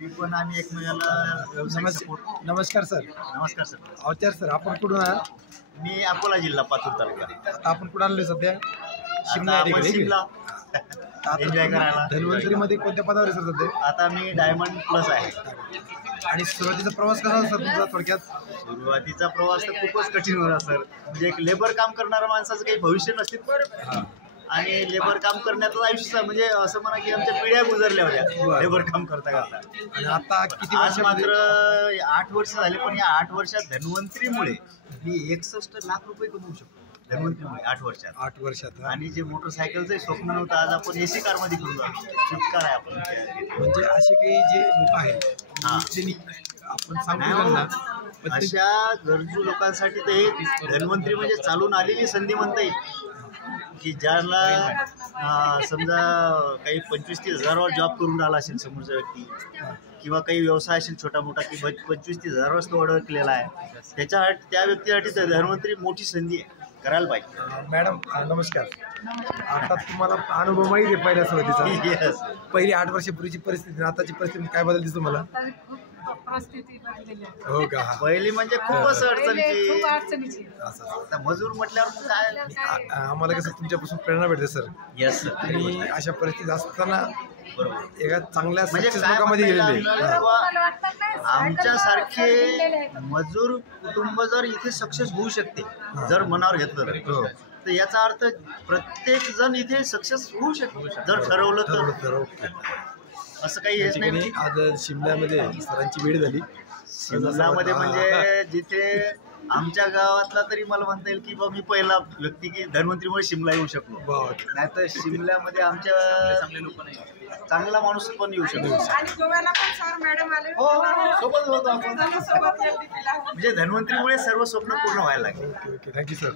मी पण आम्ही एकमेकाला नमस्कार सर. नमस्कार सर. अवचार सर, आपण कुठून आहात? मी अकोला जिल्हा पातूर तालुका. आता आपण कुठं आलोय सध्या? शिमला एन्जॉय करायला. धन्वंतरी मध्ये कोणत्या पदावर आहे सर सध्या? आता मी डायमंड प्लस आहे. आणि सुरुवातीचा प्रवास कसा होता सर तुमचा? थोडक्यात सुरुवातीचा प्रवास तर खूपच कठीण होता सर. म्हणजे एक लेबर काम करणाऱ्या माणसाचं काही भविष्य नसते आणि लेबर काम करण्याचं आयुष्य म्हणजे असं म्हणा की आमच्या पिढ्या गुजरल्या होत्या लेबर काम करता करता. आणि आता किती आज मात्र 8 वर्ष झाले, पण या 8 वर्षात धन्वंतरीमुळे मी 61 लाख रुपये कमवू शकतो. धन्वंतरीमुळे 8 वर्षात. 8 वर्षात. आणि जे मोटरसायकलचं स्वप्न नव्हतं, आज आपण AC कार मध्ये करू स्विफ्ट कार आहे आपण. म्हणजे असे काही जे लोक आहेत आपण सांगू ना, अशा गरजू लोकांसाठी तर हे धन्वंतरी म्हणजे चालून आलेली संधी म्हणता येईल की ज्याला समजा काही 25-30 हजारावर जॉब करून आला असेल समोरचा व्यक्ती, किंवा काही व्यवसाय असेल छोटा मोठा की 25-30 हजारावर तो अडकलेला आहे, त्या व्यक्तीसाठी तर धन्वंतरी मोठी संधी आहे, करायला पाहिजे. मॅडम नमस्कार. आता तुम्हाला अनुभव माहिती आहे पहिल्या सुरुवातीचा? येस. पहिली 8 वर्षापूर्वीची परिस्थिती आताची परिस्थिती काय बदल दिसतो मला? हो का? पहिली म्हणजे खूपच अडचणीची. आता मजूर म्हटल्यावर मग काय आम्हाला कसं तुमच्यापासून प्रेरणा भेटते सर. येस. आणि अशा परिस्थितीत असताना बरोबर एका चांगल्या म्हणजे लोकांमध्ये गेलेले आमच्यासारखे मजूर कुटुंब जर इथे सक्सेस होऊ शकते जर मनावर घेतलं तर याचा अर्थ प्रत्येक जण इथे सक्सेस होऊ शकतो जर ठरवलं तर. असं काही हेच नाही. आज शिमल्यामध्ये सरांची भेट झाली. शिमल्यामध्ये म्हणजे जिथे आमच्या गावातला तरी मला म्हणता येईल की बा मी पहिला व्यक्ती की धन्वंतरीमुळे शिमला येऊ शकलो. नाही तर शिमल्यामध्ये आमच्या चांगला माणूस पण येऊ शकतो. सोबत होतो आपण. म्हणजे धन्वंतरीमुळे सर्व स्वप्न पूर्ण व्हायला लागले. Thank you sir.